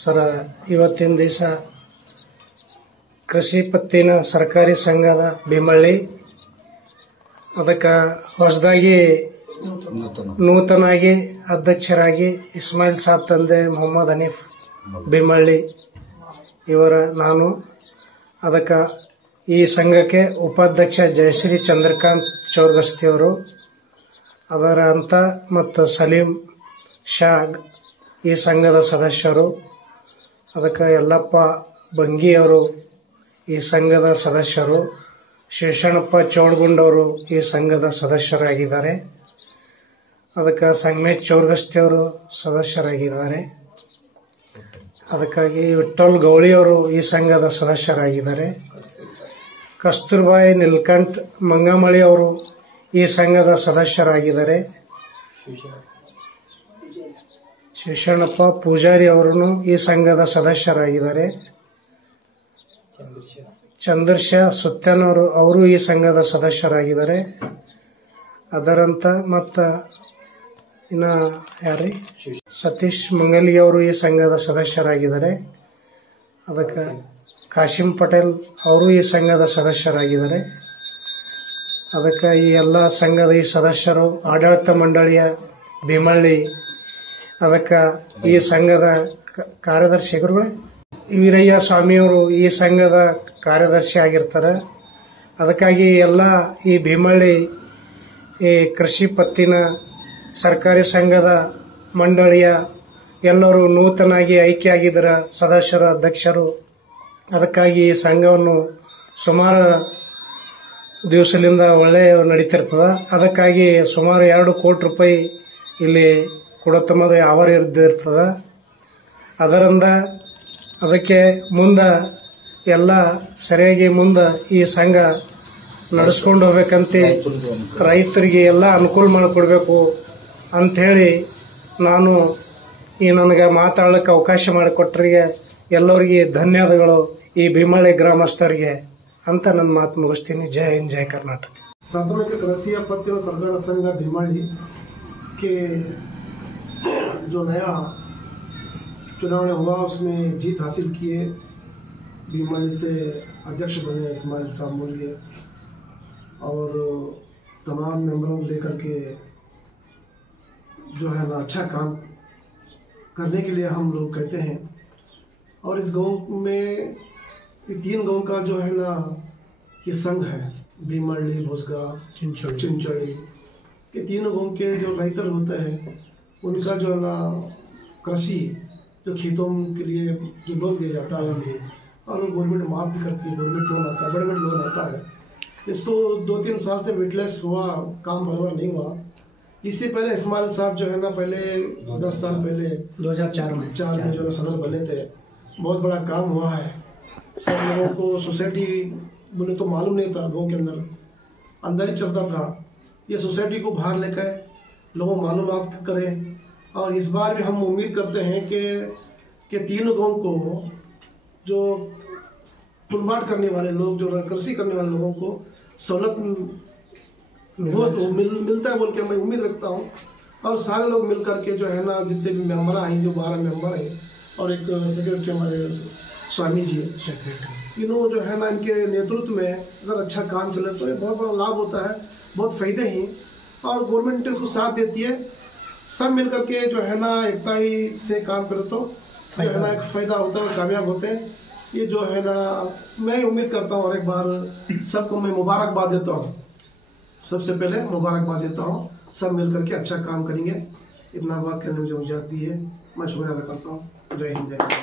ಸರ ಇವತ್ತಿನ ದಿವಸ ಕೃಷಿ ಪತ್ತಿನ ಸರ್ಕಾರಿ ಸಂಘದ ಭೀಮಳ್ಳಿ ಅದಕ್ಕೆ ಹೊಸದಾಗಿ ನೂತನಾಗಿ ಅಧ್ಯಕ್ಷರಾಗಿ ಇಸ್ಮಾಯಿಲ್ ಸಾಬ್ ತಂದೆ ಮೊಹಮ್ಮದ್ ಹನೀಫ್ ಭೀಮಳ್ಳಿ ಇವರ ನಾನು ಅದಕ್ಕೆ ಈ ಸಂಘಕ್ಕೆ ಉಪಾಧ್ಯಕ್ಷ ಜಯಶ್ರೀ ಚಂದ್ರಕಾಂತ್ ಚೌರ್ಗಸ್ತಿಯವರು ಅದರ ಅಂತ ಮತ್ತು ಸಲೀಂ ಶಾಗ್ ಈ ಸಂಘದ ಸದಸ್ಯರು ಅದಕ್ಕೆ ಯಲ್ಲಪ್ಪ ಬಂಗಿಯವರು ಈ ಸಂಘದ ಸದಸ್ಯರು ಶೇಷಣ್ಣಪ್ಪ ಚೌಡಗುಂಡವರು ಈ ಸಂಘದ ಸದಸ್ಯರಾಗಿದ್ದಾರೆ ಅದಕ್ಕೆ ಸಂಗಮೇಶ್ ಚೌರ್ಗಸ್ತಿಯವರು ಸದಸ್ಯರಾಗಿದ್ದಾರೆ ಅದಕ್ಕಾಗಿ ವಿಠ್ಠಲ್ ಗೌಳಿಯವರು ಈ ಸಂಘದ ಸದಸ್ಯರಾಗಿದ್ದಾರೆ ಕಸ್ತೂರ್ಬಾಯಿ ನಿಲ್ಕಂಠ್ ಮಂಗಮಳಿ ಅವರು ಈ ಸಂಘದ ಸದಸ್ಯರಾಗಿದ್ದಾರೆ ಶೇಷಣ್ಣಪ್ಪ ಪೂಜಾರಿ ಅವರನ್ನು ಈ ಸಂಘದ ಸದಸ್ಯರಾಗಿದ್ದಾರೆ ಚಂದ್ರಶ ಸುತ್ತನವರು ಅವರು ಈ ಸಂಘದ ಸದಸ್ಯರಾಗಿದ್ದಾರೆ ಅದರಂತ ಮತ್ತ ಇನ್ನ ಯಾರ್ರಿ ಸತೀಶ್ ಮಂಗಲಿ ಅವರು ಈ ಸಂಘದ ಸದಸ್ಯರಾಗಿದ್ದಾರೆ ಅದಕ್ಕೆ ಕಾಶಿಂ ಪಟೇಲ್ ಅವರು ಈ ಸಂಘದ ಸದಸ್ಯರಾಗಿದ್ದಾರೆ ಅದಕ್ಕೆ ಈ ಎಲ್ಲ ಸಂಘದ ಈ ಸದಸ್ಯರು ಆಡಳಿತ ಮಂಡಳಿಯ ಭೀಮಳ್ಳಿ ಅದಕ್ಕೆ ಈ ಸಂಘದ ಕಾರ್ಯದರ್ಶಿ ವೀರಯ್ಯ ಸ್ವಾಮಿಯವರು ಈ ಸಂಘದ ಕಾರ್ಯದರ್ಶಿ ಆಗಿರ್ತಾರೆ ಅದಕ್ಕಾಗಿ ಎಲ್ಲ ಈ ಭೀಮಳ್ಳಿ ಈ ಕೃಷಿ ಪತ್ತಿನ ಸರ್ಕಾರಿ ಸಂಘದ ಮಂಡಳಿಯ ಎಲ್ಲರೂ ನೂತನಾಗಿ ಆಯ್ಕೆಯಾಗಿದ್ದರ ಸದಸ್ಯರು ಅಧ್ಯಕ್ಷರು ಅದಕ್ಕಾಗಿ ಈ ಸಂಘವನ್ನು ಸುಮಾರು ದಿವಸದಿಂದ ಒಳ್ಳೆ ನಡೀತಿರ್ತದ ಅದಕ್ಕಾಗಿ ಸುಮಾರು 2 ಕೋಟಿ ರೂಪಾಯಿ ಇಲ್ಲಿ ಕೊಡತಮ್ಮದ ಆವರ ಇರ್ತದ ಅದರಿಂದ ಅದಕ್ಕೆ ಮುಂದೆ ಎಲ್ಲ ಸರಿಯಾಗಿ ಮುಂದೆ ಈ ಸಂಘ ನಡೆಸ್ಕೊಂಡು ಹೋಗ್ಬೇಕಂತ ರೈತರಿಗೆ ಎಲ್ಲ ಅನುಕೂಲ ಮಾಡಿಕೊಡ್ಬೇಕು ಅಂತ ಹೇಳಿ ನಾನು ಈ ನನಗೆ ಮಾತಾಡಲಿಕ್ಕೆ ಅವಕಾಶ ಮಾಡಿಕೊಟ್ಟರಿಗೆ ಎಲ್ಲರಿಗೆ ಧನ್ಯವಾದಗಳು ಈ ಭೀಮಳ್ಳಿ ಗ್ರಾಮಸ್ಥರಿಗೆ ಅಂತ ನನ್ನ ಮಾತು ಮುಗಿಸ್ತೀನಿ ಜೈ ಹಿಂದ್ ಜೈ कर्नाटक। प्राथमिक कृषि पत्तिन सरकार संघ भीमಳ್ಳಿ के जो नया चुनाव हुआ उसमें जीत हासिल किए भीमಳ್ಳಿ से अध्यक्ष बने इस्माइल साहब मूल्य और तमाम मेंबरों को लेकर के जो है ना अच्छा काम करने के लिए हम लोग कहते हैं और इस गांव में 3 गांव का जो है ना ये संघ है भीमಳ್ಳಿ भोसगा चिंचोली के 3 गांव के जो रैतर होते हैं उनका जो है ना कृषि जो खेतों के लिए जो लोन दिया जाता है और गवर्नमेंट माफ भी करती है गवर्नमेंट लोन आता है बड़े लोन आता है इसको 2-3 साल से वेटलेस हुआ काम बराबर नहीं हुआ। इससे पहले इस्माइल साहब जो है ना पहले 10 साल पहले 2004 में जो सदर बने थे बहुत बड़ा काम हुआ है। सब लोगों को सोसाइटी बोले तो मालूम नहीं था गाँव के अंदर ही चलता था ये सोसाइटी को बाहर लेकर लोगों मालूमात करें और इस बार भी हम उम्मीद करते हैं कि 3 गाँव को जो पुनबाट करने वाले लोग जो कृषि करने वाले लोगों को सहूलत मिलता है बोल के मैं उम्मीद रखता हूँ और सारे लोग मिल करके जो है ना जितने भी मेंबर हैं जो 12 मेंबर हैं और एक सेक्रेटरी हमारे स्वामी जी सेक्रेटरी इन्हों जो है ना इनके नेतृत्व में अगर अच्छा काम चले तो ये बहुत बड़ा लाभ होता है बहुत फायदे हैं और गवर्नमेंट इसको साथ देती है सब मिल करके जो है ना एकता ही से काम करे तो जो है ना एक फायदा होता है कामयाब होते हैं ये जो है ना मैं उम्मीद करता हूँ और एक बार सबको मैं मुबारकबाद देता हूँ सबसे पहले मुबारकबाद देता हूँ सब मिल करके अच्छा काम करेंगे इतना बात करने में मुझे आती है मैं शुक्रिया अदा करता हूँ जय हिंद जय।